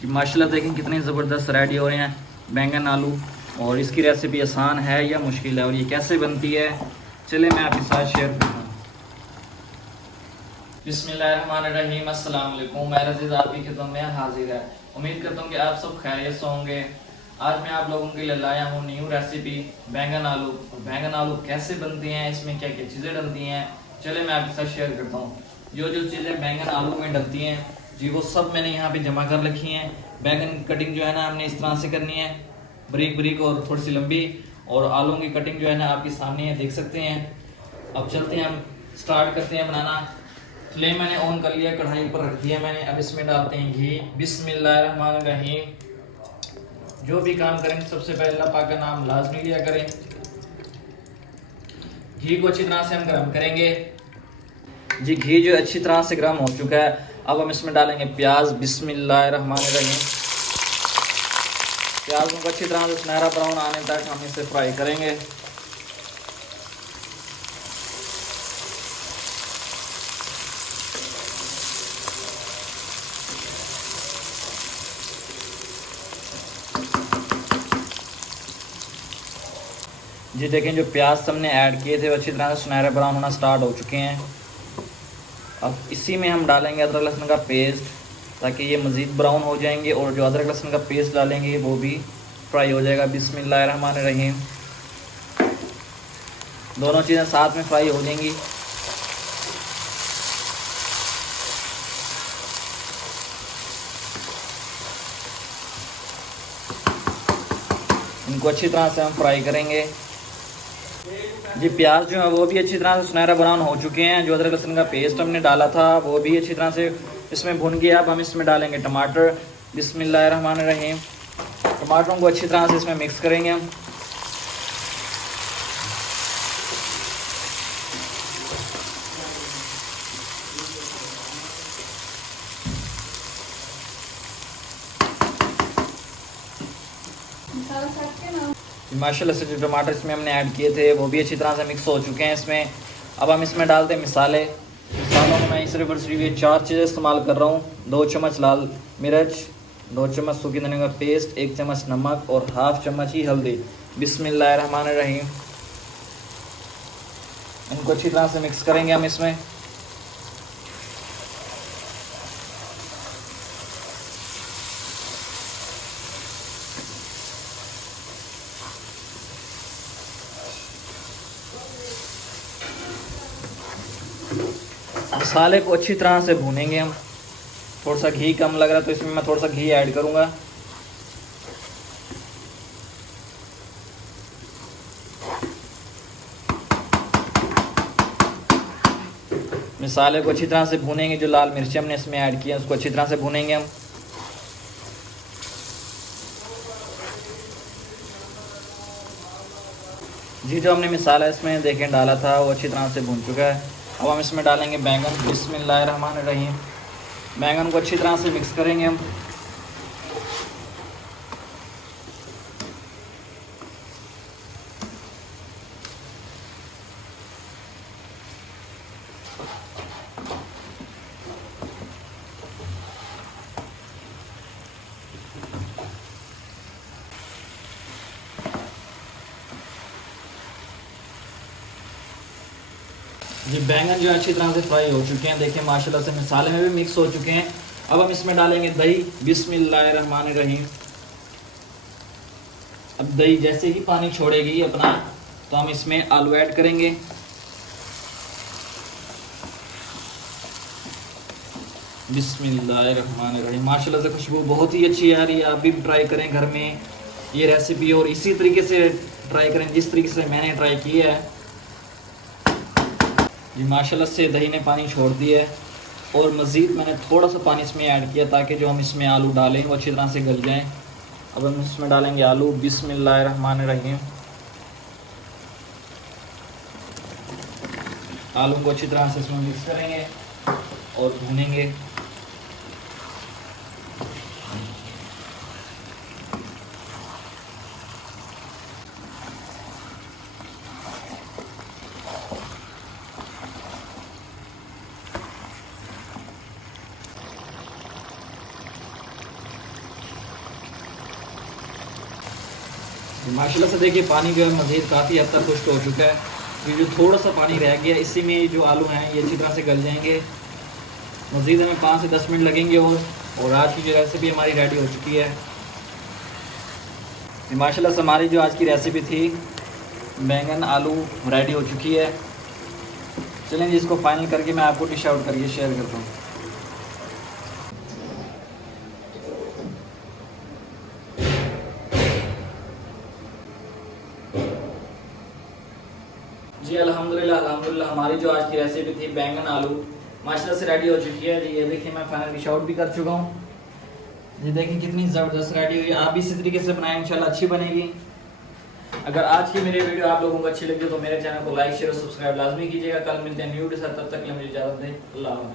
कि माशाल्लाह देखें कितने ज़बरदस्त रेडी हो रहे हैं बैंगन आलू। और इसकी रेसिपी आसान है या मुश्किल है और ये कैसे बनती है, चले मैं आपके साथ शेयर करता हूँ। बिस्मिल्लाहिर्रहमानिर्रहीम, अस्सलाम वालेकुम। मेरा अज़ीज़ आपकी खिदमत में हाजिर है। उम्मीद करता हूँ कि आप सब खैरियत से होंगे। आज मैं आप लोगों के लिए लाया हूँ न्यू रेसिपी बैंगन आलू। और बैंगन आलू कैसे बनते हैं, इसमें क्या क्या चीज़ें डलती हैं, चले मैं आपके साथ शेयर करता हूँ। जो जो चीज़ें बैंगन आलू में डलती हैं जी वो सब मैंने यहाँ पे जमा कर रखी हैं। बैंगन कटिंग जो है ना हमने इस तरह से करनी है, बारीक बारीक और थोड़ी सी लंबी। और आलू की कटिंग जो है ना आपके सामने है, देख सकते हैं। अब चलते हैं, हम स्टार्ट करते हैं बनाना। फ्लेम मैंने ऑन कर लिया, कढ़ाई पर रख दिया मैंने। अब इसमें डालते हैं घी। बिस्मिल्लाहिर्रहमानिर्रहीम। जो भी काम करें सबसे पहले अल्लाह पाक का नाम लाजमी लिया करें। घी को अच्छी तरह से हम गर्म करेंगे जी। घी जो अच्छी तरह से गर्म हो चुका है, अब हम इसमें डालेंगे प्याज। बिस्मिल्लाहिर्रहमानिर्रहीम। प्याज को अच्छी तरह से सुनहरा ब्राउन आने तक हम इसे फ्राई करेंगे। जी देखें, जो प्याज हमने ऐड किए थे वो अच्छी तरह से सुनहरे ब्राउन होना स्टार्ट हो चुके हैं। अब इसी में हम डालेंगे अदरक लहसुन का पेस्ट, ताकि ये मज़ीद ब्राउन हो जाएंगे। और जो अदरक लहसुन का पेस्ट डालेंगे वो भी फ्राई हो जाएगा। बिस्मिल्लाहिर्रहमानिर्रहीम। दोनों चीज़ें साथ में फ्राई हो जाएंगी। इनको अच्छी तरह से हम फ्राई करेंगे जी। प्याज जो है वो भी अच्छी तरह से सुनहरा ब्राउन हो चुके हैं। जो अदरक लहसुन का पेस्ट हमने डाला था वो भी अच्छी तरह से इसमें भुन गया। अब हम इसमें डालेंगे टमाटर। बिस्मिल्लाहिर्रहमानिर्रहीम। टमाटरों को अच्छी तरह से इसमें मिक्स करेंगे हम। माशाल्लाह से जो टमाटर इसमें हमने ऐड किए थे वो भी अच्छी तरह से मिक्स हो चुके हैं इसमें। अब हम इसमें डालते हैं मसाले। मसालों में मैं सिर्फ और सिर्फ ये 4 चीज़ें इस्तेमाल कर रहा हूँ। 2 चम्मच लाल मिर्च, 2 चम्मच सूखी धनिया का पेस्ट, 1 चम्मच नमक और हाफ चम्मच ही हल्दी। बिस्मिल्लाहिर्रहमानिर्रहीम। इनको अच्छी तरह से मिक्स करेंगे हम इसमें। मसाले को अच्छी तरह से भूनेंगे हम। थोड़ा सा घी कम लग रहा है तो इसमें मैं थोड़ा सा घी ऐड करूँगा। मसाले को अच्छी तरह से भूनेंगे। जो लाल मिर्ची हमने इसमें ऐड किया उसको अच्छी तरह से भूनेंगे हम। जी जो हमने मसाला इसमें देखें डाला था वो अच्छी तरह से भून चुका है। अब हम इसमें डालेंगे बैंगन। बिस्मिल्लाहिर्रहमानिर्रहीम। बैंगन को अच्छी तरह से मिक्स करेंगे हम। जी बैंगन जो अच्छी तरह से फ्राई हो चुके हैं, देखिए माशाल्लाह से मसाले में भी मिक्स हो चुके हैं। अब हम इसमें डालेंगे दही। बिस्मिल्लाहिर्रहमानिर्रहीम। अब दही जैसे ही पानी छोड़ेगी अपना तो हम इसमें आलू ऐड करेंगे। बिस्मिल्लाहिर्रहमानिर्रहीम। माशाल्लाह से खुशबू बहुत ही अच्छी आ रही है। आप भी ट्राई करें घर में ये रेसिपी और इसी तरीके से ट्राई करें जिस तरीके से मैंने ट्राई किया है जी। माशाल्लाह से दही ने पानी छोड़ दिया है और मज़ीद मैंने थोड़ा सा पानी इसमें ऐड किया ताकि जो हम इसमें आलू डालें वो अच्छी तरह से गल जाएं। अब हम इसमें डालेंगे आलू। बिस्मिल्लाहिर्रहमानिर्रहीम। आलू को अच्छी तरह से इसमें मिक्स करेंगे और भूनेंगे। माशाल्लाह से देखिए पानी जो है मज़ीद काफ़ी हद तक खुश्क हो चुका है। ये जो थोड़ा सा पानी रह गया इसी में जो आलू हैं ये अच्छी तरह से गल जाएंगे। मज़ीद हमें 5 से 10 मिनट लगेंगे और आज की जो रेसिपी हमारी रेडी हो चुकी है। माशाल्लाह से हमारी जो आज की रेसिपी थी बैंगन आलू रेडी हो चुकी है। चलें जी इसको फाइनल करके मैं आपको डिश आउट करके शेयर करता हूँ। जी अल्हम्दुलिल्लाह हमारी जो आज की रेसिपी थी बैंगन आलू माशाल्लाह से रेडी हो चुकी है। जी ये देखिए मैं फाइनल डिश आउट भी कर चुका हूँ। ये देखिए कितनी ज़बरदस्त रेडी हुई है। आप भी इसी तरीके से बनाएं, इंशाल्लाह अच्छी बनेगी। अगर आज की मेरी वीडियो आप लोगों को अच्छी लगी तो मेरे चैनल को लाइक शेयर और सब्सक्राइब लाजमी कीजिएगा। कल मिलते हैं न्यू वीडियो के साथ, तब तक के लिए मुझे इजाज़त दें। अल्लाह हाफ़िज़।